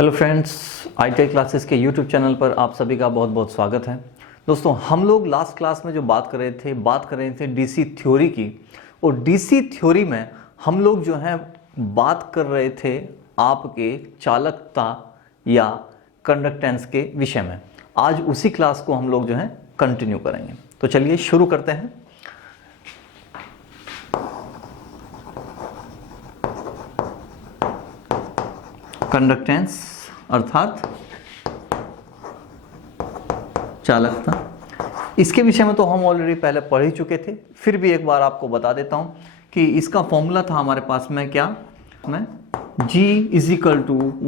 Hello friends, ITI classes के YouTube channel पर आप सभी का बहुत बहुत स्वागत है। दोस्तों, हम लोग लास्ट क्लास में जो बात कर रहे थे डीसी थ्योरी की। और डीसी थ्योरी में हम लोग जो है बात कर रहे थे आपके चालकता या कंडक्टेंस के विषय में। आज उसी क्लास को हम लोग जो है कंटिन्यू करेंगे। तो चलिए शुरू करते हैं। कंडक्टेंस अर्थात चालकता, इसके विषय में तो हम ऑलरेडी पहले पढ़ ही चुके थे। फिर भी एक बार आपको बता देता हूं कि इसका फॉर्मूला था हमारे पास में क्या, में G =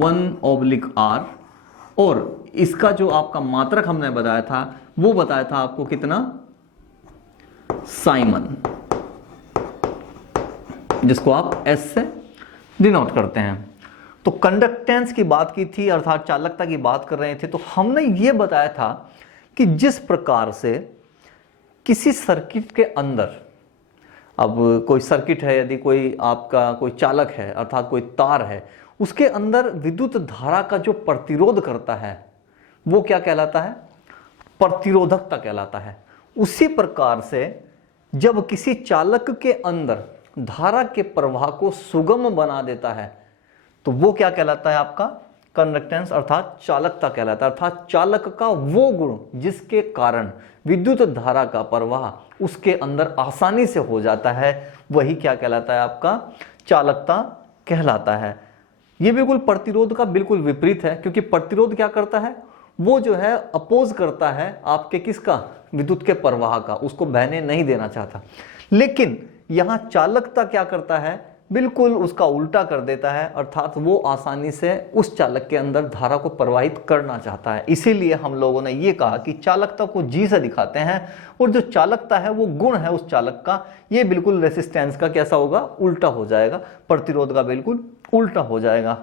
1/r। और इसका जो आपका मात्रक हमने बताया था वो बताया था आपको कितना, साइमन, जिसको आप S से डिनोट करते हैं। तो कंडक्टेंस की बात की थी अर्थात चालकता की बात कर रहे थे। तो हमने ये बताया था कि जिस प्रकार से किसी सर्किट के अंदर, अब कोई सर्किट है, यदि कोई आपका कोई चालक है अर्थात कोई तार है, उसके अंदर विद्युत धारा का जो प्रतिरोध करता है वो क्या कहलाता है, प्रतिरोधकता कहलाता है। उसी प्रकार से जब किसी चालक के अंदर धारा के प्रवाह को सुगम बना देता है तो वो क्या कहलाता है, आपका कंडक्टेंस अर्थात चालकता कहलाता है। अर्थात चालक का वो गुण जिसके कारण विद्युत धारा का प्रवाह उसके अंदर आसानी से हो जाता है, वही क्या कहलाता है, आपका चालकता कहलाता है। ये बिल्कुल प्रतिरोध का बिल्कुल विपरीत है, क्योंकि प्रतिरोध क्या करता है, वो जो है अपोज करता है आपके किसका, विद्युत के प्रवाह का, उसको बहने नहीं देना चाहता। लेकिन यहां चालकता क्या करता है, बिल्कुल उसका उल्टा कर देता है, अर्थात वो आसानी से उस चालक के अंदर धारा को प्रवाहित करना चाहता है। इसीलिए हम लोगों ने ये कहा कि चालकता को G से दिखाते हैं, और जो चालकता है वो गुण है उस चालक का, ये बिल्कुल रेसिस्टेंस का कैसा होगा, उल्टा हो जाएगा, प्रतिरोध का बिल्कुल उल्टा हो जाएगा।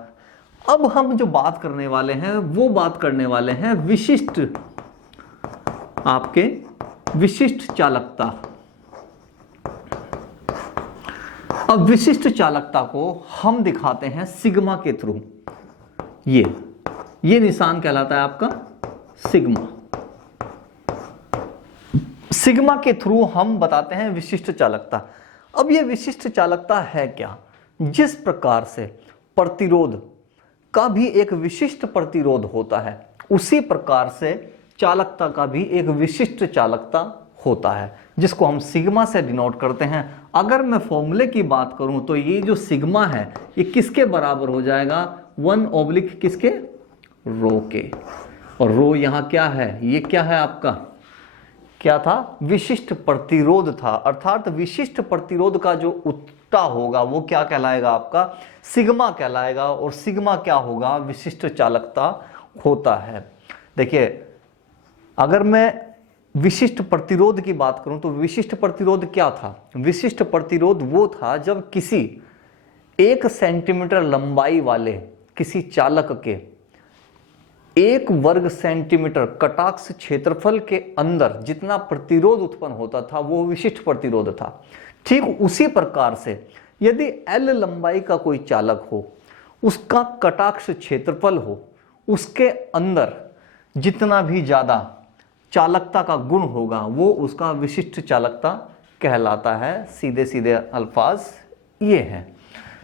अब हम जो बात करने वाले हैं वो बात करने वाले हैं विशिष्ट, आपके विशिष्ट चालकता। अब विशिष्ट चालकता को हम दिखाते हैं सिग्मा के थ्रू। ये निशान कहलाता है आपका सिग्मा। सिग्मा के थ्रू हम बताते हैं विशिष्ट चालकता। अब ये विशिष्ट चालकता है क्या, जिस प्रकार से प्रतिरोध का भी एक विशिष्ट प्रतिरोध होता है, उसी प्रकार से चालकता का भी एक विशिष्ट चालकता होता है, जिसको हम सिग्मा से डिनोट करते हैं। अगर मैं फॉर्मूले की बात करूं तो ये जो सिग्मा है ये किसके बराबर हो जाएगा, 1/ किसके, रो के। और रो यहां क्या है, ये क्या है आपका, क्या था, विशिष्ट प्रतिरोध था। अर्थात विशिष्ट प्रतिरोध का जो उल्टा होगा वो क्या कहलाएगा, आपका सिग्मा कहलाएगा। और सिग्मा क्या होगा, विशिष्ट चालकता होता है। देखिए, अगर मैं विशिष्ट प्रतिरोध की बात करूं तो विशिष्ट प्रतिरोध क्या था, विशिष्ट प्रतिरोध वो था जब किसी 1 सेंटीमीटर लंबाई वाले किसी चालक के 1 वर्ग सेंटीमीटर कटाक्ष क्षेत्रफल के अंदर जितना प्रतिरोध उत्पन्न होता था वो विशिष्ट प्रतिरोध था। ठीक उसी प्रकार से यदि L लंबाई का कोई चालक हो, उसका कटाक्ष क्षेत्रफल हो, उसके अंदर जितना भी ज्यादा चालकता का गुण होगा वो उसका विशिष्ट चालकता कहलाता है। सीधे सीधे अल्फाज ये है।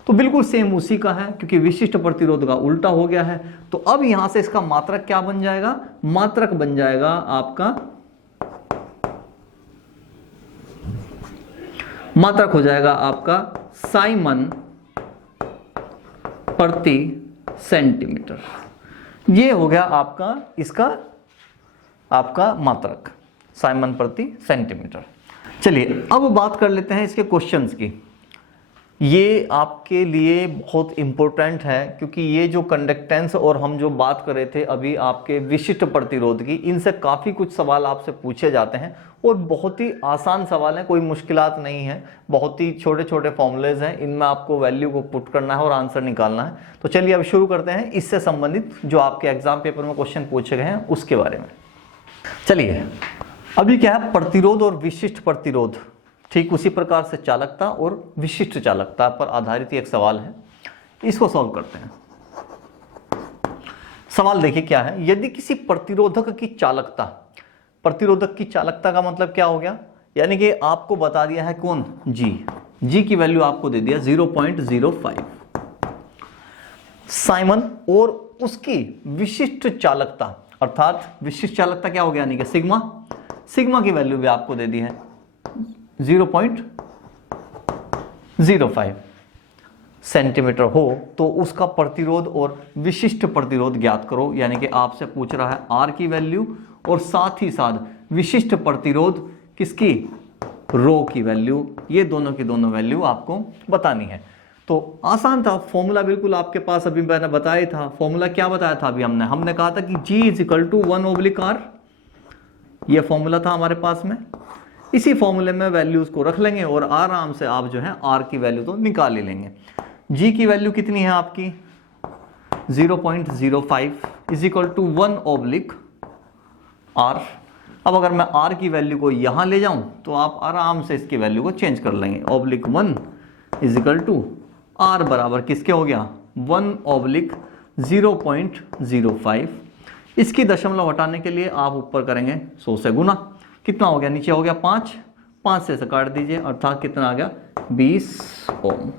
तो बिल्कुल सेम उसी का है, क्योंकि विशिष्ट प्रतिरोध का उल्टा हो गया है। तो अब यहां से इसका मात्रक क्या बन जाएगा, मात्रक बन जाएगा आपका, मात्रक हो जाएगा आपका साइमन प्रति सेंटीमीटर। ये हो गया आपका इसका आपका मात्रक, साइमन प्रति सेंटीमीटर। चलिए अब बात कर लेते हैं इसके क्वेश्चंस की। ये आपके लिए बहुत इंपॉर्टेंट है, क्योंकि ये जो कंडक्टेंस और हम जो बात कर रहे थे अभी आपके विशिष्ट प्रतिरोध की, इनसे काफ़ी कुछ सवाल आपसे पूछे जाते हैं। और बहुत ही आसान सवाल हैं, कोई मुश्किलात नहीं है, बहुत ही छोटे छोटे फॉर्मूलेज हैं, इनमें आपको वैल्यू को पुट करना है और आंसर निकालना है। तो चलिए अब शुरू करते हैं इससे संबंधित जो आपके एग्जाम पेपर में क्वेश्चन पूछे गए हैं उसके बारे में। चलिए, अभी क्या है, प्रतिरोध और विशिष्ट प्रतिरोध, ठीक उसी प्रकार से चालकता और विशिष्ट चालकता पर आधारित एक सवाल है, इसको सॉल्व करते हैं। सवाल देखिए क्या है, यदि किसी प्रतिरोधक की चालकता, प्रतिरोधक की चालकता का मतलब क्या हो गया, यानी कि आपको बता दिया है कौन, जी की वैल्यू आपको दे दिया 0.05 साइमन, और उसकी विशिष्ट चालकता, अर्थात विशिष्ट चालकता क्या हो गया, यानी कि सिग्मा की वैल्यू भी आपको दे दी है 0.05 सेंटीमीटर हो, तो उसका प्रतिरोध और विशिष्ट प्रतिरोध ज्ञात करो। यानी कि आपसे पूछ रहा है आर की वैल्यू और साथ ही साथ विशिष्ट प्रतिरोध किसकी, रो की वैल्यू, ये दोनों की दोनों वैल्यू आपको बतानी है। तो आसान था, फॉर्मूला बिल्कुल आपके पास अभी मैंने बताया था। फॉर्मूला क्या बताया था अभी हमने कहा था कि G is equal to 1/r, ये फॉर्मूला था हमारे पास में। इसी फॉर्मूले में वैल्यूज को रख लेंगे और आराम से आप जो है R की वैल्यू तो निकाल ही लेंगे। G की वैल्यू कितनी है आपकी 0.05 इज इक्वल टू 1/r। अब अगर मैं R की वैल्यू को यहां ले जाऊं तो आप आराम से इसकी वैल्यू को चेंज कर लेंगे। (1 इज इक्वल टू R बराबर किसके हो गया 1/0.05। इसकी दशमलव हटाने के लिए आप ऊपर करेंगे 100 से गुना, कितना हो गया, नीचे हो गया 5 से काट दीजिए, अर्थात कितना आ गया 20 ओम।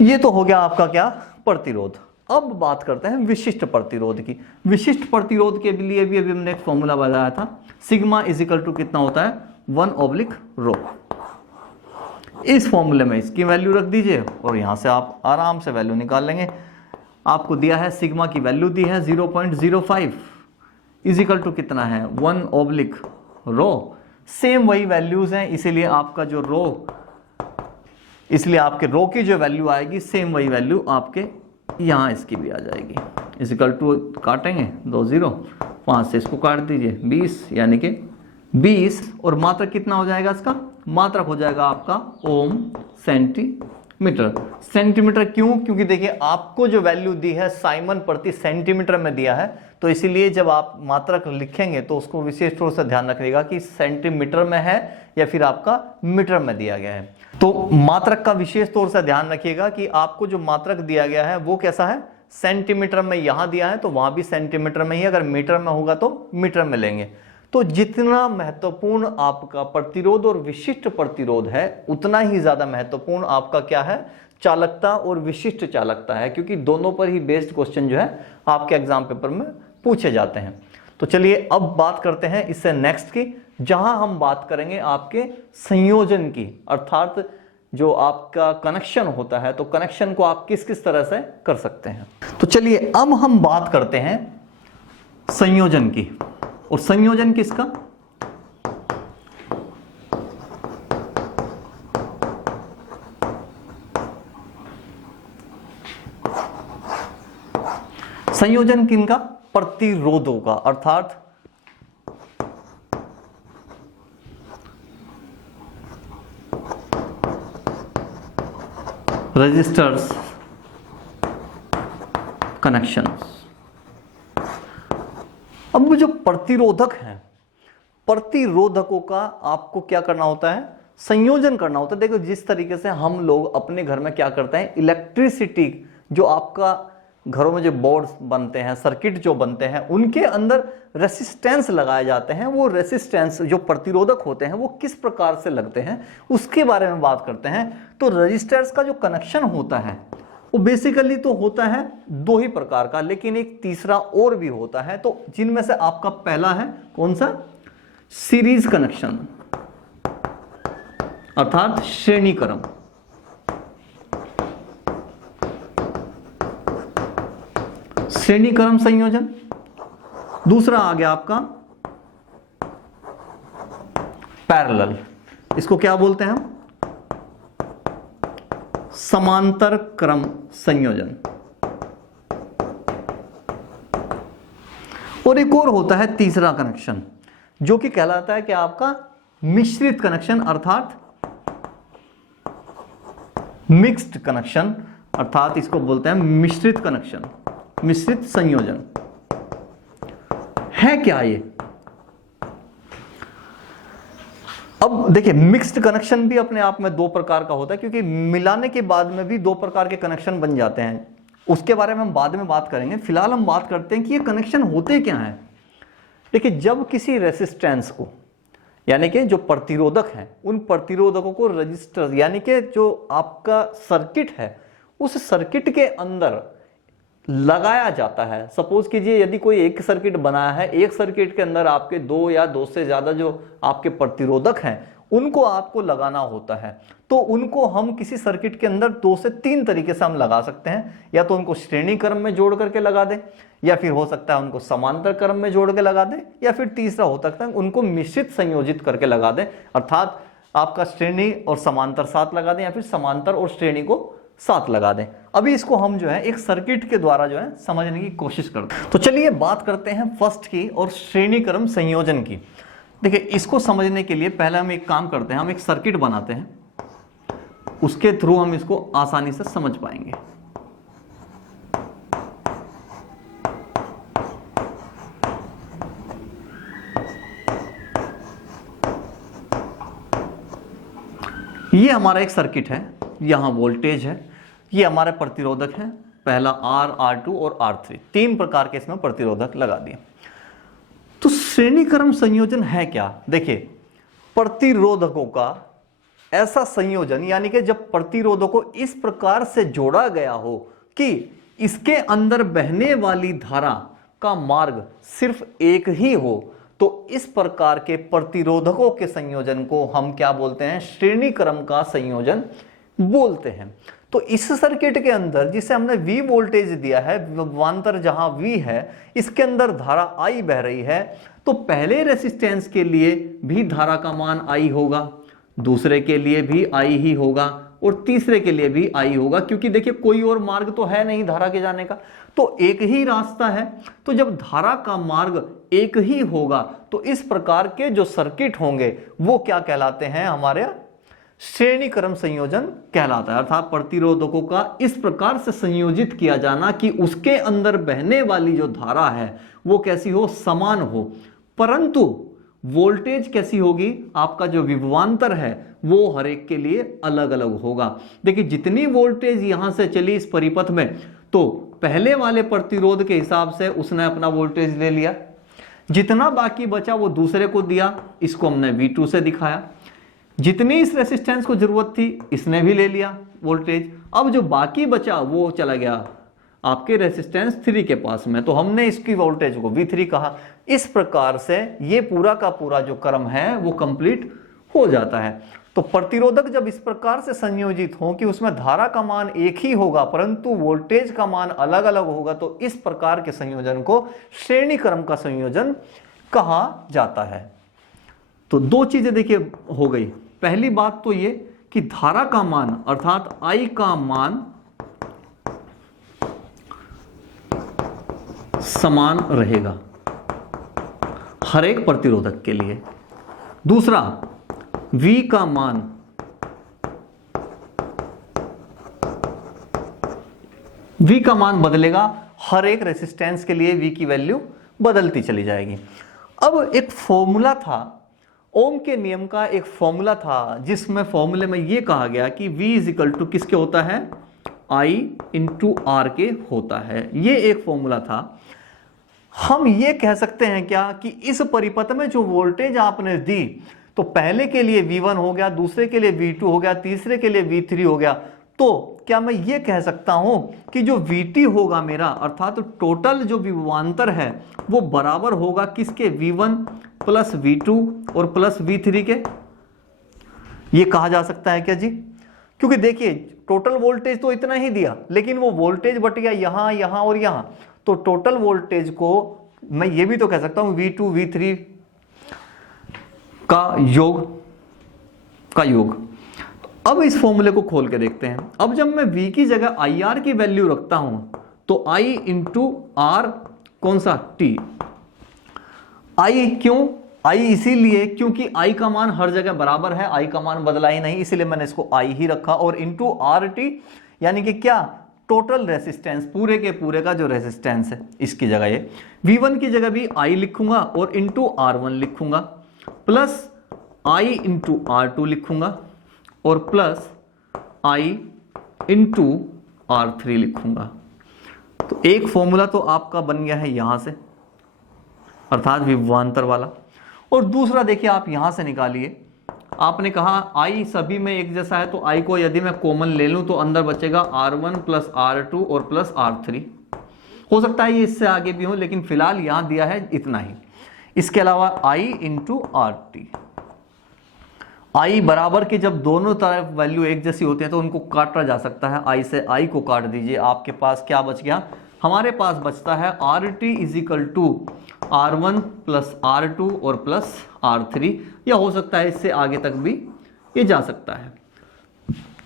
ये तो हो गया आपका क्या, प्रतिरोध। अब बात करते हैं विशिष्ट प्रतिरोध की। विशिष्ट प्रतिरोध के लिए भी अभी हमने एक फॉर्मूला बताया था, सिग्मा इज इक्वल टू कितना होता है 1/ρ। इस फॉर्मूले में इसकी वैल्यू रख दीजिए और यहां से आप आराम से वैल्यू निकाल लेंगे। आपको दिया है सिग्मा की वैल्यू दी है 0.05 इज इक्वल टू कितना है 1/ρ। सेम वही वैल्यूज हैं, इसीलिए आपका जो इसलिए आपके रो की जो वैल्यू आएगी सेम वही वैल्यू आपके यहां इसकी भी आ जाएगी। इज इक्वल टू काटेंगे 2 0, 5 से इसको काट दीजिए 20, यानी कि 20 और मात्रक कितना हो जाएगा, इसका मात्रक हो जाएगा आपका ओम सेंटीमीटर। सेंटीमीटर क्यों, क्योंकि देखिए आपको जो वैल्यू दी है साइमन प्रति सेंटीमीटर में दिया है, तो इसीलिए जब आप मात्रक लिखेंगे तो उसको विशेष तौर से ध्यान रखिएगा कि सेंटीमीटर में है या फिर आपका मीटर में दिया गया है। तो मात्रक का विशेष तौर से ध्यान रखिएगा कि आपको जो मात्रक दिया गया है वो कैसा है, सेंटीमीटर में यहां दिया है तो वहां भी सेंटीमीटर में ही, अगर मीटर में होगा तो मीटर में लेंगे। तो जितना महत्वपूर्ण आपका प्रतिरोध और विशिष्ट प्रतिरोध है उतना ही ज्यादा महत्वपूर्ण आपका क्या है, चालकता और विशिष्ट चालकता है, क्योंकि दोनों पर ही बेस्ड क्वेश्चन जो है आपके एग्जाम पेपर में पूछे जाते हैं। तो चलिए अब बात करते हैं इससे नेक्स्ट की, जहां हम बात करेंगे आपके संयोजन की, अर्थात जो आपका कनेक्शन होता है तो कनेक्शन को आप किस किस तरह से कर सकते हैं। तो चलिए अब हम बात करते हैं संयोजन की। और संयोजन किसका, संयोजन किनका, प्रतिरोधों का, अर्थात रेजिस्टर्स कनेक्शंस। अब जो प्रतिरोधक हैं, प्रतिरोधकों का आपको क्या करना होता है, संयोजन करना होता है। देखो जिस तरीके से हम लोग अपने घर में क्या करते हैं, इलेक्ट्रिसिटी जो आपका घरों में जो बोर्ड बनते हैं, सर्किट जो बनते हैं, उनके अंदर रेसिस्टेंस लगाए जाते हैं। वो रेसिस्टेंस जो प्रतिरोधक होते हैं वो किस प्रकार से लगते हैं उसके बारे में बात करते हैं। तो रेजिस्टर्स का जो कनेक्शन होता है वो बेसिकली तो होता है 2 ही प्रकार का, लेकिन एक तीसरा और भी होता है। तो जिनमें से आपका पहला है कौन सा, सीरीज कनेक्शन, अर्थात श्रेणी क्रम। श्रेणी क्रम संयोजन। दूसरा आ गया आपका पैरेलल, इसको क्या बोलते हैं हम, समांतर क्रम संयोजन। और एक और होता है तीसरा कनेक्शन जो कि कहलाता है कि आपका मिश्रित कनेक्शन, अर्थात मिक्स्ड कनेक्शन, अर्थात इसको बोलते हैं मिश्रित कनेक्शन, मिश्रित संयोजन। है क्या ये, अब देखिए मिक्स्ड कनेक्शन भी अपने आप में 2 प्रकार का होता है, क्योंकि मिलाने के बाद में भी 2 प्रकार के कनेक्शन बन जाते हैं। उसके बारे में हम बाद में बात करेंगे। फिलहाल हम बात करते हैं कि ये कनेक्शन होते क्या हैं। देखिए, जब किसी रेसिस्टेंस को, यानी कि जो प्रतिरोधक हैं, उन प्रतिरोधकों को रजिस्टर यानी कि जो आपका सर्किट है, उस सर्किट के अंदर लगाया जाता है। सपोज कीजिए यदि कोई एक सर्किट बनाया है, एक सर्किट के अंदर आपके दो या दो से ज्यादा जो आपके प्रतिरोधक हैं उनको आपको लगाना होता है, तो उनको हम किसी सर्किट के अंदर 2 से 3 तरीके से हम लगा सकते हैं। या तो उनको श्रेणी क्रम में जोड़ करके लगा दें, या फिर हो सकता है उनको समांतर क्रम में जोड़ के लगा दें, या फिर तीसरा हो सकता है उनको मिश्रित संयोजित करके लगा दें, अर्थात आपका श्रेणी और समांतर साथ लगा दें, या फिर समांतर और श्रेणी को साथ लगा दें। अभी इसको हम जो है एक सर्किट के द्वारा जो है समझने की कोशिश करते हैं। तो चलिए बात करते हैं फर्स्ट की और श्रेणी क्रम संयोजन की। देखिए, इसको समझने के लिए पहले हम एक काम करते हैं, हम एक सर्किट बनाते हैं, उसके थ्रू हम इसको आसानी से समझ पाएंगे। ये हमारा एक सर्किट है, यहां वोल्टेज है, ये हमारे प्रतिरोधक हैं, पहला R, R2 और R3, 3 प्रकार के इसमें प्रतिरोधक लगा दिए। तो श्रेणी क्रम संयोजन है क्या? देखिए, प्रतिरोधकों का ऐसा संयोजन, यानी कि जब प्रतिरोधकों को इस प्रकार से जोड़ा गया हो कि इसके अंदर बहने वाली धारा का मार्ग सिर्फ एक ही हो, तो इस प्रकार के प्रतिरोधकों के संयोजन को हम क्या बोलते हैं? श्रेणी क्रम का संयोजन बोलते हैं। तो इस सर्किट के अंदर जिसे हमने V वोल्टेज दिया है, विभवांतर जहां V है, इसके अंदर धारा I बह रही है, तो पहले रेसिस्टेंस के लिए भी धारा का मान I होगा, दूसरे के लिए भी I ही होगा, और तीसरे के लिए भी I होगा, क्योंकि देखिए कोई और मार्ग तो है नहीं धारा के जाने का, तो एक ही रास्ता है। तो जब धारा का मार्ग एक ही होगा तो इस प्रकार के जो सर्किट होंगे वो क्या कहलाते हैं? हमारे श्रेणी क्रम संयोजन कहलाता है। अर्थात प्रतिरोधकों का इस प्रकार से संयोजित किया जाना कि उसके अंदर बहने वाली जो धारा है वो कैसी हो? समान हो, परंतु वोल्टेज कैसी होगी? आपका जो विभवांतर है वो हर एक के लिए अलग अलग होगा। देखिए, जितनी वोल्टेज यहां से चली इस परिपथ में, तो पहले वाले प्रतिरोध के हिसाब से उसने अपना वोल्टेज ले लिया, जितना बाकी बचा वो दूसरे को दिया, इसको हमने V2 से दिखाया। जितनी इस रेसिस्टेंस को जरूरत थी इसने भी ले लिया वोल्टेज, अब जो बाकी बचा वो चला गया आपके रेसिस्टेंस 3 के पास में, तो हमने इसकी वोल्टेज को V3 कहा। इस प्रकार से ये पूरा का पूरा जो क्रम है वो कंप्लीट हो जाता है। तो प्रतिरोधक जब इस प्रकार से संयोजित हो कि उसमें धारा का मान एक ही होगा परंतु वोल्टेज का मान अलग अलग होगा, तो इस प्रकार के संयोजन को श्रेणी क्रम का संयोजन कहा जाता है। तो 2 चीजें देखिए हो गई। पहली बात तो ये कि धारा का मान अर्थात I का मान समान रहेगा हर एक प्रतिरोधक के लिए। दूसरा, V का मान बदलेगा, हर एक रेसिस्टेंस के लिए V की वैल्यू बदलती चली जाएगी। अब एक फॉर्मूला था, ओम के नियम का एक फॉर्मूला था, जिसमें फॉर्मूले में यह कहा गया कि V इज इक्वल टू किसके होता है? I इंटू R के होता है। ये एक फॉर्मूला था। हम ये कह सकते हैं क्या कि इस परिपथ में जो वोल्टेज आपने दी, तो पहले के लिए V1 हो गया, दूसरे के लिए V2 हो गया, तीसरे के लिए V3 हो गया, तो क्या मैं ये कह सकता हूं कि जो VT होगा मेरा, अर्थात तो टोटल जो विभवांतर है वो बराबर होगा किसके? V1 प्लस V2 और प्लस V3 के? ये कहा जा सकता है क्या जी? क्योंकि देखिए टोटल वोल्टेज तो इतना ही दिया, लेकिन वो वोल्टेज बट गया यहां, यहां और यहां, तो टोटल वोल्टेज को मैं ये भी तो कह सकता हूं V2 V3 का योग। अब इस फॉर्मूले को खोल के देखते हैं। अब जब मैं V की जगह IR की वैल्यू रखता हूं तो I इंटू R कौन सा? T। I क्यों? I इसीलिए क्योंकि I का मान हर जगह बराबर है, I का मान बदला ही नहीं, इसीलिए मैंने इसको I ही रखा। और इंटू RT यानी कि क्या? टोटल रेसिस्टेंस, पूरे के पूरे का जो रेसिस्टेंस है, इसकी जगह ये V1 की जगह भी I लिखूंगा और इंटू R1 लिखूंगा, प्लस I इंटू R2 लिखूंगा और प्लस I इंटू R3 लिखूंगा। तो एक फॉर्मूला तो आपका बन गया है यहां से, अर्थात विभवांतर वाला। और दूसरा देखिए आप यहां से निकालिए, आपने कहा i सभी में एक जैसा है, तो i को यदि मैं कॉमन ले लूं तो अंदर बचेगा r1 प्लस r2 और प्लस r3। हो सकता है ये इससे आगे भी हो, लेकिन फिलहाल यहां दिया है इतना ही। इसके अलावा i इंटू RT, i बराबर के जब दोनों तरफ वैल्यू एक जैसी होती है तो उनको काटा जा सकता है। i से i को काट दीजिए, आपके पास क्या बच गया, हमारे पास बचता है RT is equal to R1 plus R2 और प्लस R3, या हो सकता है इससे आगे तक भी ये जा सकता है।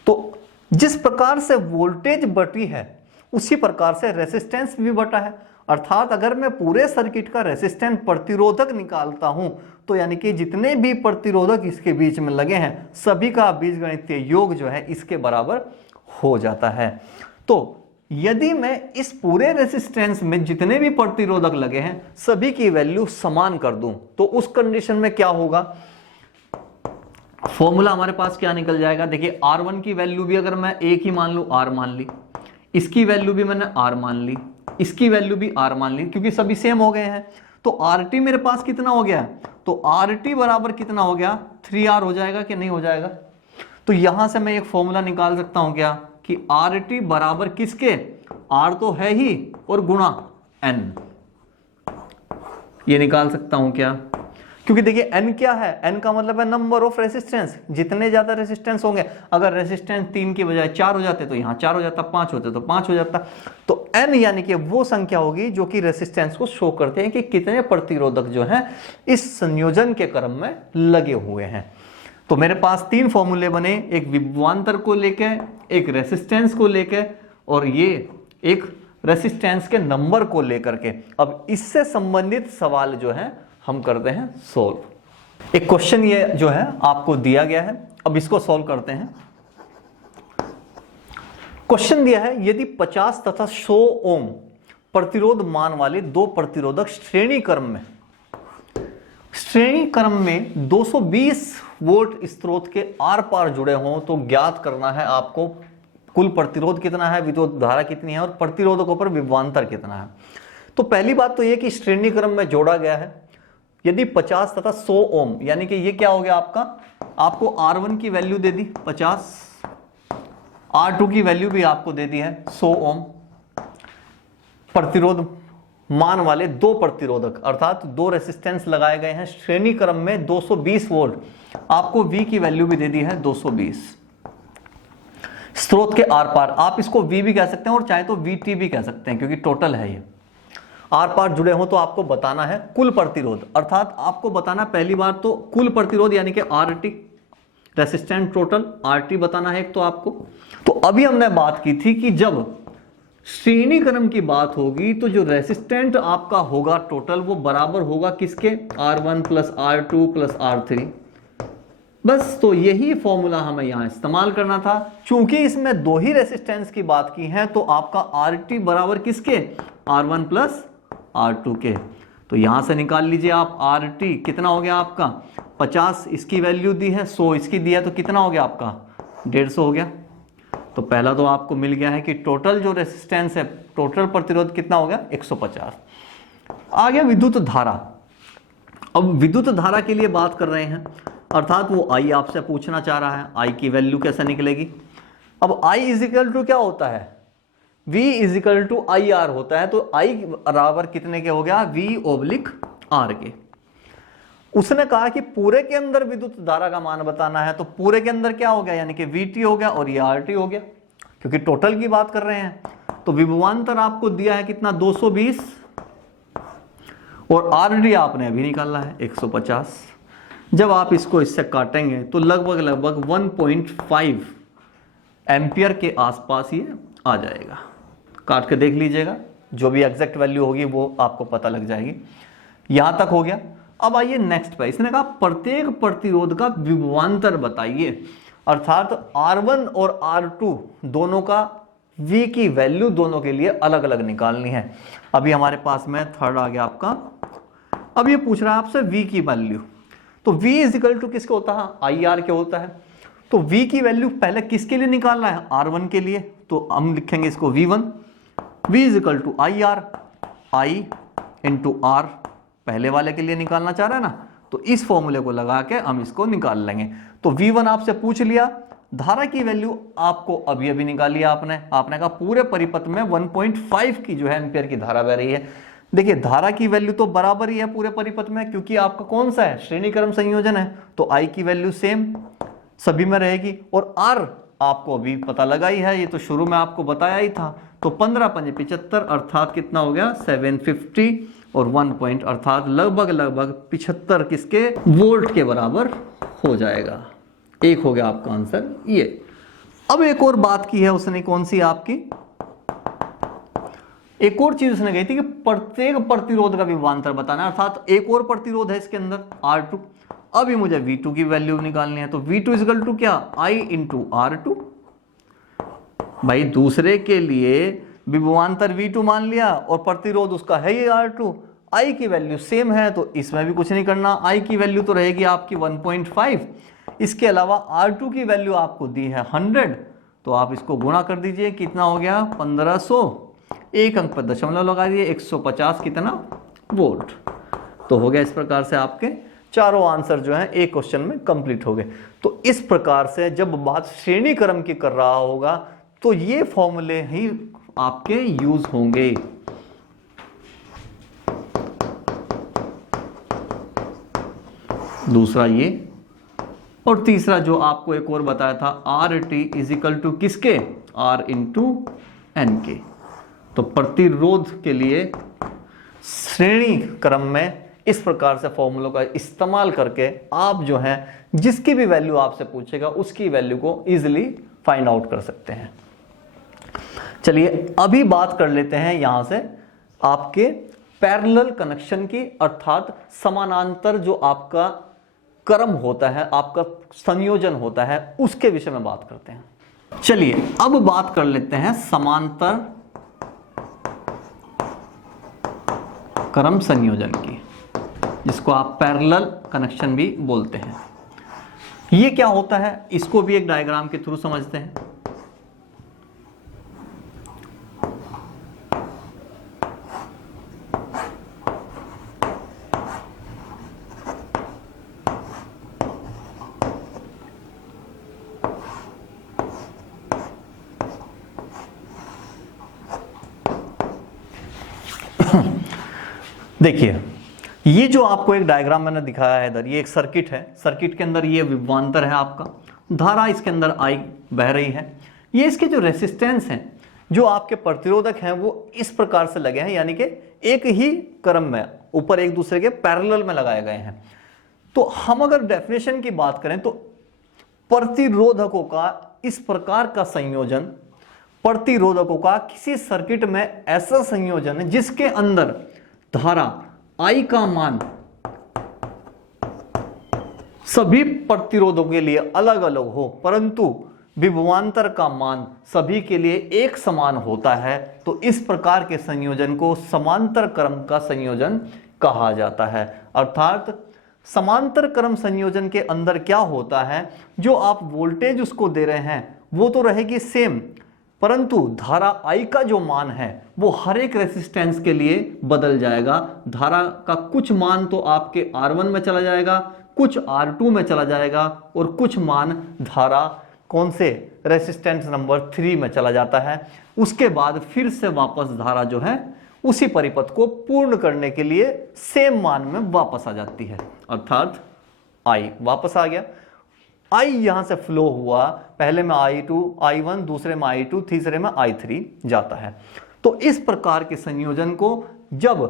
तो जिस प्रकार से वोल्टेज बढ़ी है उसी प्रकार से रेसिस्टेंस भी बढ़ा है। अर्थात अगर मैं पूरे सर्किट का रेसिस्टेंस प्रतिरोधक निकालता हूं तो यानी कि जितने भी प्रतिरोधक इसके बीच में लगे हैं सभी का बीजगणितीय योग जो है इसके बराबर हो जाता है। तो यदि मैं इस पूरे रेसिस्टेंस में जितने भी प्रतिरोधक लगे हैं सभी की वैल्यू समान कर दूं तो उस कंडीशन में क्या होगा, फॉर्मूला हमारे पास क्या निकल जाएगा। देखिए R1 की वैल्यू भी अगर मैं एक ही मान लूं, R मान ली, इसकी वैल्यू भी मैंने R मान ली, इसकी वैल्यू भी R मान ली, क्योंकि सभी सेम हो गए हैं। तो RT मेरे पास कितना हो गया, तो RT बराबर कितना हो गया, 3R हो जाएगा कि नहीं हो जाएगा। तो यहां से मैं एक फॉर्मूला निकाल सकता हूं क्या, कि RT बराबर किसके, R तो है ही और गुणा N, ये निकाल सकता हूं क्या, क्योंकि देखिए N क्या है, N का मतलब है नंबर ऑफ रेसिस्टेंस। जितने ज्यादा रेसिस्टेंस होंगे, अगर रेसिस्टेंस 3 की बजाय 4 हो जाते तो यहाँ 4 हो जाता, 5 होते तो 5 हो जाता। तो N यानी कि वो संख्या होगी जो कि रेसिस्टेंस को शो करते हैं कि कितने प्रतिरोधक जो हैं इस संयोजन के क्रम में लगे हुए हैं। तो मेरे पास 3 फॉर्मूले बने, एक विभवांतर को लेके, एक रेसिस्टेंस को लेके और ये एक रेसिस्टेंस के नंबर को लेकर के। अब इससे संबंधित सवाल जो है हम करते हैं सोल्व। एक क्वेश्चन ये जो है आपको दिया गया है, अब इसको सोल्व करते हैं। क्वेश्चन दिया है, यदि 50 तथा 100 ओम प्रतिरोध मान वाले दो प्रतिरोधक श्रेणी क्रम में 220 वोल्ट स्रोत के आर पार जुड़े हों तो ज्ञात करना है आपको कुल प्रतिरोध कितना है, विद्युत धारा कितनी है और प्रतिरोधकों पर विभवांतर कितना है। तो पहली बात तो यह कि श्रेणी क्रम में जोड़ा गया है। यदि 50 तथा 100 ओम, यानी कि ये क्या हो गया आपका, आपको R1 की वैल्यू दे दी 50, R2 की वैल्यू भी आपको दे दी है 100 ओम, प्रतिरोध मान वाले दो प्रतिरोधक अर्थात दो रेसिस्टेंस लगाए गए हैं श्रेणी क्रम में 220 वोल्ट, आपको V की वैल्यू भी दे दी है 220। स्रोत के आर पार, आप इसको V भी कह सकते हैं और चाहे तो VT भी कह सकते हैं क्योंकि टोटल है ये। आर पार जुड़े हो तो आपको बताना है कुल प्रतिरोध, अर्थात आपको बताना पहली बार तो कुल प्रतिरोध यानी कि RT रेसिस्टेंट टोटल RT बताना है एक तो आपको। तो अभी हमने बात की थी कि जब श्रेणी क्रम की बात होगी तो जो रेसिस्टेंट आपका होगा टोटल वो बराबर होगा किसके, R1 plus R2 plus R3। बस तो यही फॉर्मूला हमें यहां इस्तेमाल करना था। चूंकि इसमें दो ही रेसिस्टेंस की बात की है तो आपका RT बराबर किसके, R1 प्लस R2 के। तो यहां से निकाल लीजिए आप RT कितना हो गया आपका 50, इसकी वैल्यू दी है 100 इसकी दिया तो कितना हो गया आपका 150 हो गया। तो पहला तो आपको मिल गया है कि टोटल जो रेसिस्टेंस है टोटल प्रतिरोध कितना हो गया 150। आ गया विद्युत धारा। अब विद्युत धारा के लिए बात कर रहे हैं, अर्थात वो I आपसे पूछना चाह रहा है I की वैल्यू कैसे निकलेगी। अब I इज इक्वल टू क्या होता है, V is equal to IR होता है। तो I बराबर कितने के हो गया, V ओब्लिक R के। उसने कहा कि पूरे के अंदर विद्युत धारा का मान बताना है, तो पूरे के अंदर क्या हो गया यानी कि VT हो गया और ये RT हो गया क्योंकि टोटल की बात कर रहे हैं। तो विभवांतर आपको दिया है कितना 220 और RT आपने अभी निकाला है 150। जब आप इसको इससे काटेंगे तो लगभग 1.5 एम्पियर के आसपास ये आ जाएगा। काट के देख लीजिएगा, जो भी एग्जैक्ट वैल्यू होगी वो आपको पता लग जाएगी। यहां तक हो गया। अब आइए नेक्स्ट पे, इसने कहा प्रत्येक प्रतिरोध का विभवांतर बताइए, अर्थात R1 और R2 दोनों का V की वैल्यू दोनों के लिए अलग अलग निकालनी है। अभी हमारे पास में थर्ड आ गया आपका। अब ये पूछ रहा है आपसे V की वैल्यू, तो V इज इक्वल टू किसके होता है, IR के होता है। तो V की वैल्यू पहले किसके लिए निकालना है, R1 के लिए, तो हम लिखेंगे इसको V1 V is equal to I R, I into R पहले वाले के लिए निकालना चाह रहे हैं ना, तो इस फॉर्मूले को लगा के हम इसको निकाल लेंगे। तो V1 आपसे पूछ लिया, धारा की वैल्यू आपको अभी अभी निकाली आपने कहा पूरे परिपथ में 1.5 की जो है एम्पियर की धारा बह रही है। देखिए धारा की वैल्यू तो बराबर ही है पूरे परिपथ में, क्योंकि आपका कौन सा है, श्रेणी क्रम संयोजन है, तो I की वैल्यू सेम सभी में रहेगी। और R आपको अभी पता लगा ही है, ये तो शुरू में आपको बताया ही था। तो 15 पंजे 75 अर्थात कितना हो गया 750 और 1 पॉइंट अर्थात लगभग 75 किसके वोल्ट के बराबर हो जाएगा। एक हो गया आपका आंसर ये। अब एक और बात की है उसने, कौन सी आपकी एक और चीज उसने कही थी कि प्रत्येक प्रतिरोध का विभवांतर बताना है, अर्थात एक और प्रतिरोध है इसके अंदर R2। अभी मुझे V2 की वैल्यू निकालनी है, तो V2 इज इक्वल टू क्या, I इंटू R2। भाई दूसरे के लिए विभवांतर V2 मान लिया और प्रतिरोध उसका है ये R2, I की वैल्यू सेम है, तो इसमें भी कुछ नहीं करना। I की वैल्यू तो रहेगी आपकी 1.5, इसके अलावा R2 की वैल्यू आपको दी है 100, तो आप इसको गुणा कर दीजिए, कितना हो गया 1500, एक अंक पर दशमलव लगा दिए, 150 कितना वोल्ट। तो हो गया इस प्रकार से आपके चारों आंसर जो है एक क्वेश्चन में कंप्लीट हो गए। तो इस प्रकार से जब बात श्रेणी क्रम की कर रहा होगा तो ये फॉर्मूले ही आपके यूज होंगे। दूसरा ये, और तीसरा जो आपको एक और बताया था R T is equal to किसके, आर इंटू एन के। तो प्रतिरोध के लिए श्रेणी क्रम में इस प्रकार से फॉर्मूलों का इस्तेमाल करके आप जो है जिसकी भी वैल्यू आपसे पूछेगा उसकी वैल्यू को इजीली फाइंड आउट कर सकते हैं। चलिए अभी बात कर लेते हैं यहां से आपके पैरेलल कनेक्शन की, अर्थात समानांतर जो आपका क्रम होता है, आपका संयोजन होता है, उसके विषय में बात करते हैं। चलिए अब बात कर लेते हैं समांतर क्रम संयोजन की, जिसको आप पैरेलल कनेक्शन भी बोलते हैं। ये क्या होता है इसको भी एक डायग्राम के थ्रू समझते हैं। देखिए ये जो आपको एक डायग्राम मैंने दिखाया है इधर, ये एक सर्किट है, सर्किट के अंदर ये विभवांतर है आपका, धारा इसके अंदर आई बह रही है। ये इसके जो रेसिस्टेंस हैं, जो आपके प्रतिरोधक हैं, वो इस प्रकार से लगे हैं, यानी कि एक ही क्रम में ऊपर एक दूसरे के पैरेलल में लगाए गए हैं। तो हम अगर डेफिनेशन की बात करें तो प्रतिरोधकों का इस प्रकार का संयोजन, प्रतिरोधकों का किसी सर्किट में ऐसा संयोजन है जिसके अंदर धारा I का मान सभी प्रतिरोधों के लिए अलग अलग हो, परंतु विभवांतर का मान सभी के लिए एक समान होता है, तो इस प्रकार के संयोजन को समांतर क्रम का संयोजन कहा जाता है। अर्थात समांतर क्रम संयोजन के अंदर क्या होता है, जो आप वोल्टेज उसको दे रहे हैं वो तो रहेगी सेम, परंतु धारा I का जो मान है वो हर एक रेसिस्टेंस के लिए बदल जाएगा। धारा का कुछ मान तो आपके R1 में चला जाएगा, कुछ R2 में चला जाएगा, और कुछ मान धारा कौन से रेसिस्टेंस नंबर 3 में चला जाता है। उसके बाद फिर से वापस धारा जो है उसी परिपथ को पूर्ण करने के लिए सेम मान में वापस आ जाती है, अर्थात I वापस आ गया। I यहां से फ्लो हुआ, पहले में I2, I1, दूसरे में I2, तीसरे में I3 जाता है। तो इस प्रकार के संयोजन को जब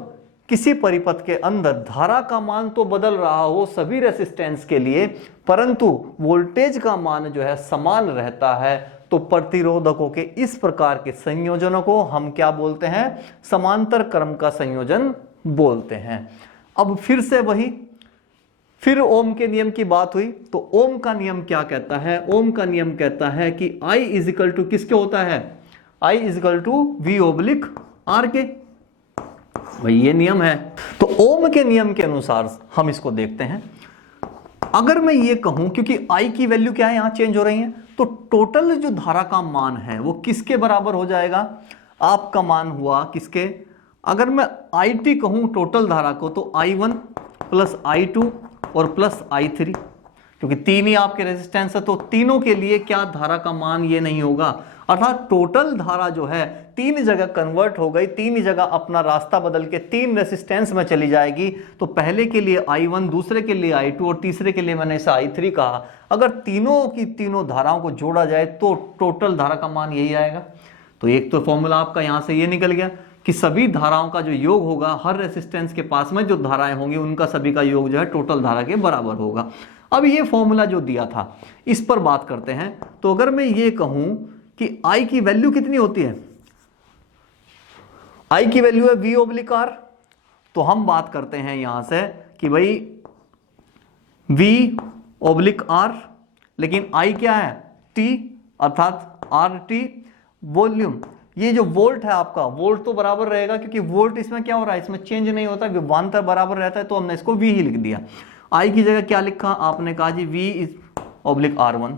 किसी परिपथ के अंदर धारा का मान तो बदल रहा हो सभी रेसिस्टेंस के लिए, परंतु वोल्टेज का मान जो है समान रहता है, तो प्रतिरोधकों के इस प्रकार के संयोजनों को हम क्या बोलते हैं, समांतर क्रम का संयोजन बोलते हैं। अब फिर से वही, फिर ओम के नियम की बात हुई, तो ओम का नियम क्या कहता है, ओम का नियम कहता है कि I इज इक्वल टू किसके होता है, I is equal to V oblique R के, भाई ये नियम है। तो ओम के नियम के अनुसार हम इसको देखते हैं। अगर मैं ये कहूं, क्योंकि I की वैल्यू क्या है यहां चेंज हो रही है, तो टोटल जो धारा का मान है वो किसके बराबर हो जाएगा, आपका मान हुआ किसके, अगर मैं IT कहूं टोटल धारा को तो I1 प्लस I2 और प्लस I3, क्योंकि तीन ही आपके रेजिस्टेंस है तो तीनों के लिए क्या धारा का मान ये नहीं होगा, अर्थात टोटल धारा जो है तीन जगह कन्वर्ट हो गई, तीन जगह अपना रास्ता बदल के तीन रेसिस्टेंस में चली जाएगी। तो पहले के लिए I1, दूसरे के लिए I2 और तीसरे के लिए मैंने इसे I3 कहा। अगर तीनों की तीनों धाराओं को जोड़ा जाए तो टोटल धारा का मान यही आएगा। तो एक तो फॉर्मूला आपका यहां से ये निकल गया कि सभी धाराओं का जो योग होगा, हर रेसिस्टेंस के पास में जो धाराएं होंगी उनका सभी का योग जो है टोटल धारा के बराबर होगा। अब ये फॉर्मूला जो दिया था इस पर बात करते हैं। तो अगर मैं ये कहूं कि I की वैल्यू कितनी होती है, I की वैल्यू है V/R, तो हम बात करते हैं यहां से कि भाई V/R, लेकिन I क्या है T, अर्थात RT वॉल्यूम। ये जो वोल्ट है आपका, वोल्ट तो बराबर रहेगा क्योंकि वोल्ट इसमें क्या हो रहा है, इसमें चेंज नहीं होता, विभवांतर बराबर रहता है, तो हमने इसको V ही लिख दिया। I की जगह क्या लिखा आपने, कहा जी V/R1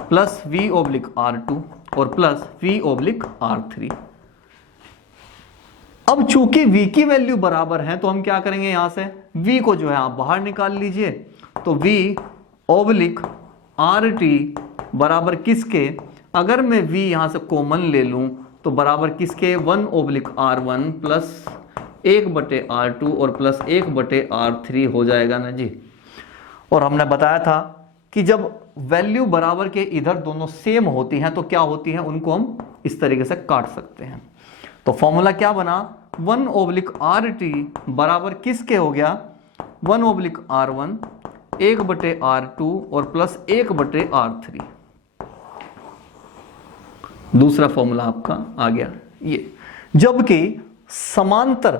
प्लस V/R2 और प्लस V/R3। अब चूंकि V की वैल्यू बराबर है तो हम क्या करेंगे, यहां से V को जो है आप बाहर निकाल लीजिए। तो V/RT बराबर किसके, अगर मैं V यहां से कॉमन ले लूं तो बराबर किसके, 1/R1 प्लस 1/R2 और प्लस 1/R3 हो जाएगा ना जी। और हमने बताया था कि जब वैल्यू बराबर के इधर दोनों सेम होती हैं तो क्या होती हैं, उनको हम इस तरीके से काट सकते हैं। तो फॉर्मूला क्या बना, 1/RT बराबर किसके हो गया, 1/R1 1/R2 और प्लस 1/R3। दूसरा फॉर्मूला आपका आ गया ये। जबकि समांतर,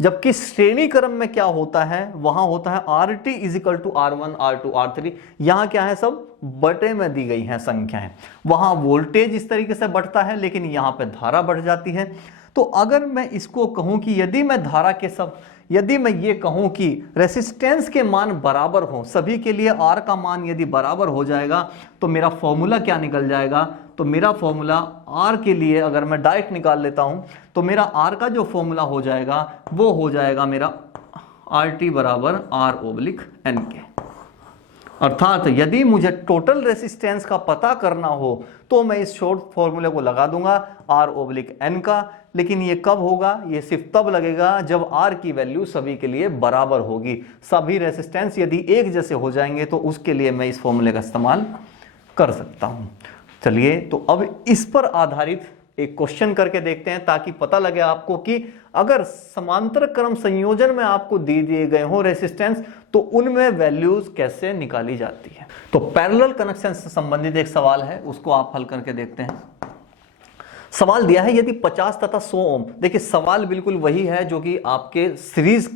जबकि श्रेणी क्रम में क्या होता है, वहां होता है RT is equal to R1 R2 R3। यहां क्या है, सब बटे में दी गई हैं संख्याएं। वहां वोल्टेज इस तरीके से बढ़ता है लेकिन यहां पे धारा बढ़ जाती है। तो अगर मैं इसको कहूं कि यदि मैं धारा के सब, यदि मैं ये कहूं कि रेसिस्टेंस के मान बराबर हो, सभी के लिए R का मान यदि बराबर हो जाएगा तो मेरा फॉर्मूला क्या निकल जाएगा, तो मेरा फॉर्मूला R के लिए अगर मैं डायरेक्ट निकाल लेता हूं तो मेरा R का जो फॉर्मूला हो जाएगा वो हो जाएगा मेरा RT बराबर R/N के। अर्थात यदि मुझे टोटल रेसिस्टेंस का पता करना हो तो मैं इस शॉर्ट फॉर्मूले को लगा दूंगा R/N का। लेकिन ये कब होगा, ये सिर्फ तब लगेगा जब R की वैल्यू सभी के लिए बराबर होगी। सभी रेसिस्टेंस यदि एक जैसे हो जाएंगे तो उसके लिए मैं इस फॉर्मूले का इस्तेमाल कर सकता हूं। चलिए तो अब इस पर आधारित एक क्वेश्चन करके देखते हैं ताकि पता लगे आपको कि अगर समांतर क्रम संयोजन में आपको दे दिए गए हो रेसिस्टेंस तो उनमें वैल्यूज कैसे निकाली जाती है। तो पैरेलल कनेक्शन से संबंधित एक सवाल है, उसको आप हल करके देखते हैं। सवाल दिया है यदि 50 तथा 100 ओम, देखिए सवाल बिल्कुल वही है जो कि आपके सीरीज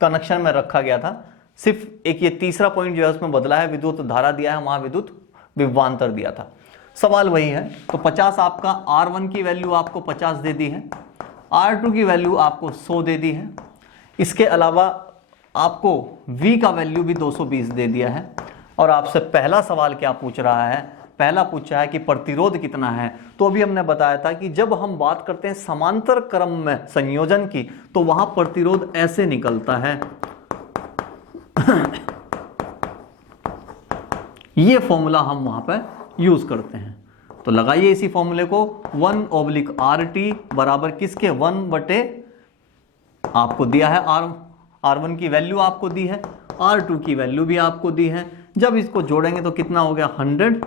कनेक्शन में रखा गया था, सिर्फ एक ये तीसरा पॉइंट जो है उसमें बदला है, विद्युत धारा दिया है, वहां विद्युत विभवांतर दिया था, सवाल वही है। तो 50 आपका R1 की वैल्यू आपको 50 दे दी है, R2 की वैल्यू आपको 100 दे दी है, इसके अलावा आपको V का वैल्यू भी 220 दे दिया है। और आपसे पहला सवाल क्या पूछ रहा है, पहला पूछा है कि प्रतिरोध कितना है। तो अभी हमने बताया था कि जब हम बात करते हैं समांतर क्रम में संयोजन की तो वहां प्रतिरोध ऐसे निकलता है ये फॉर्मूला हम वहां पर यूज करते हैं। तो लगाइए इसी फॉर्मूले को, 1/RT बराबर किसके, 1 बटे आपको दिया है R1 की वैल्यू आपको दी है, R2 की वैल्यू भी आपको दी है। जब इसको जोड़ेंगे तो कितना हो गया 100,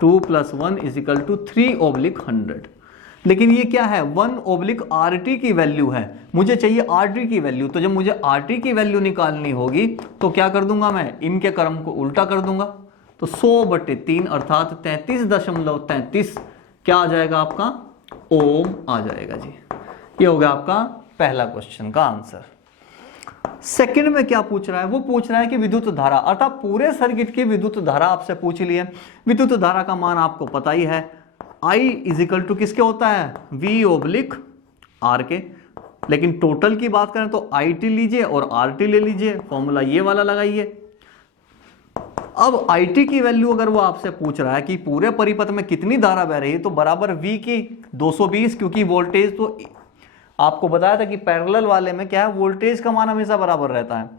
2 + 1 = 3/100। लेकिन ये क्या है, 1/RT की वैल्यू है, मुझे चाहिए RT की वैल्यू। तो जब मुझे RT की वैल्यू निकालनी होगी तो क्या कर दूंगा, मैं इनके क्रम को उल्टा कर दूंगा। तो 100/3 अर्थात 33.33 क्या आ जाएगा आपका, ओम आ जाएगा जी। ये हो गया आपका पहला क्वेश्चन का आंसर। सेकंड में क्या पूछ रहा है, वो पूछ रहा है कि विद्युत धारा, अर्थात पूरे सर्किट की विद्युत धारा आपसे पूछ ली है। विद्युत धारा का मान आपको पता ही है, I = किसके होता है, V/R के। लेकिन टोटल की बात करें तो IT लीजिए और RT ले लीजिए, फॉर्मूला ये वाला लगाइए। अब IT की वैल्यू अगर वो आपसे पूछ रहा है कि पूरे परिपथ में कितनी धारा बह रही है, तो बराबर V की 220, क्योंकि वोल्टेज तो आपको बताया था कि पैरेलल वाले में क्या है, वोल्टेज का मान हमेशा बराबर रहता है।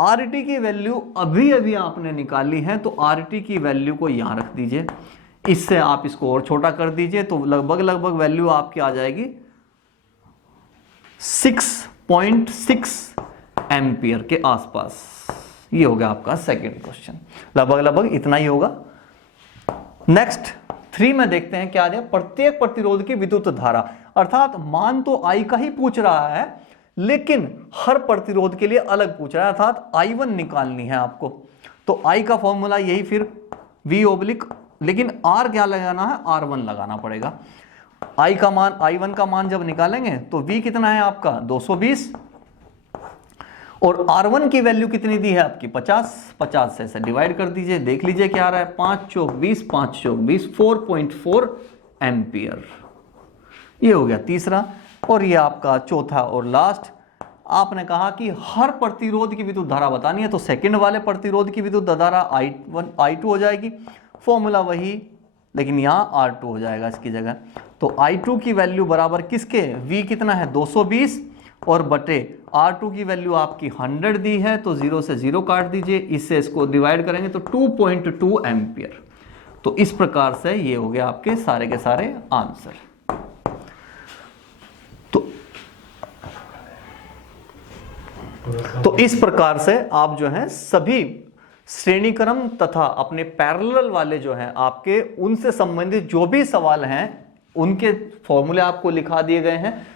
RT की वैल्यू अभी अभी आपने निकाली है, तो RT की वैल्यू को यहां रख दीजिए, इससे आप इसको और छोटा कर दीजिए, तो लगभग वैल्यू आपकी आ जाएगी 6.6 एम्पियर के आसपास। ये हो गया आपका सेकंड क्वेश्चन, लगभग इतना ही होगा। नेक्स्ट 3 में देखते हैं क्या है, प्रत्येक प्रतिरोध की विद्युत धारा, अर्थात मान तो I का ही पूछ रहा है, लेकिन हर प्रतिरोध के लिए अलग पूछ रहा है, अर्थात I1 निकालनी है आपको। तो I का फॉर्मूला यही फिर V/, लेकिन R क्या लगाना है, R1 लगाना पड़ेगा। I1 का मान जब निकालेंगे तो V कितना है आपका 220, और R1 की वैल्यू कितनी दी है आपकी 50 से इसे डिवाइड कर दीजिए, देख लीजिए क्या आ रहा है, 5 चौक 20, 5 चौक 20, 4.4 एम्पियर। ये हो गया तीसरा। और ये आपका चौथा और लास्ट, आपने कहा कि हर प्रतिरोध की विद्युत धारा बतानी है, तो सेकंड वाले प्रतिरोध की विद्युत धारा I2 हो जाएगी, फॉर्मूला वही, लेकिन यहाँ R2 हो जाएगा इसकी जगह। तो I2 की वैल्यू बराबर किसके, V कितना है 220 और बटे R2 की वैल्यू आपकी 100 दी है, तो 0 से 0 काट दीजिए, इससे इसको डिवाइड करेंगे तो 2.2 एम्पियर। तो इस प्रकार से ये हो गया आपके सारे के सारे आंसर। तो इस प्रकार से आप जो है सभी श्रेणीक्रम तथा अपने पैरेलल वाले जो हैं आपके, उनसे संबंधित जो भी सवाल हैं उनके फॉर्मूले आपको लिखा दिए गए हैं।